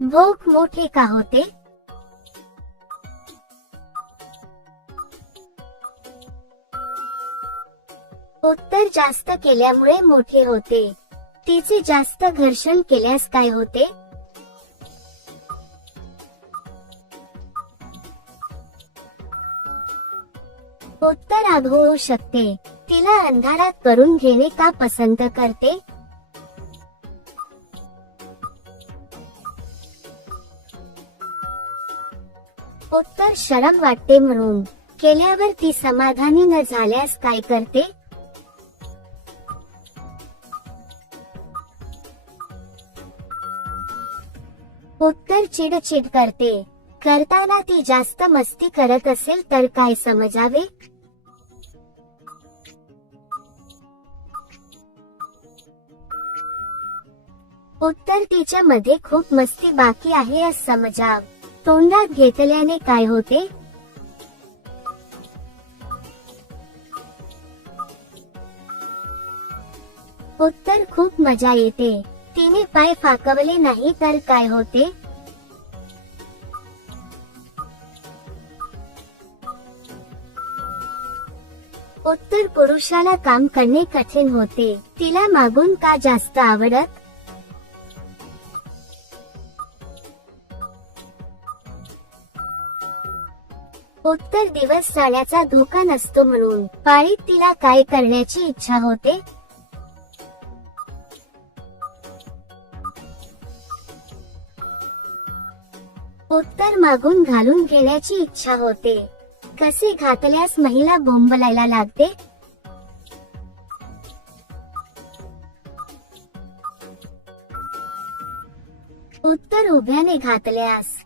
भोक मोठे का होते? उत्तर जास्त केल्यामुळे मोठे होते. तिचे जास्त घर्षण केल्यास काय होते? उत्तर आग होऊ शकते. तिला अंधारात करून घेणे का पसंत करते? उत्तर शरम वाटते म्हणून. केल्यावर ती समाधानी न झाल्यास काय करते? उत्तर चिडचिड करते. करताना ती जास्त मस्ती करत असेल तर काय समजावे? उत्तर तिच्या मध्ये खूप मस्ती बाकी आहे असं समजाव. तोंडात घेतल्याने काय होते? उत्तर खूप मजा येते. तिने पाय फाकवले नाही तर काय होते? उत्तर पुरुषाला काम करणे कठीण होते. तिला मागून का जास्त आवडत? उत्तर दिवस जाण्याचा धोका नसतो म्हणून. पाळीत तिला काय करण्याची इच्छा होते? उत्तर मागून घालून घेण्याची इच्छा होते. कसे घातल्यास महिला बोंबलायला लागते? उत्तर उभ्याने घातल्यास.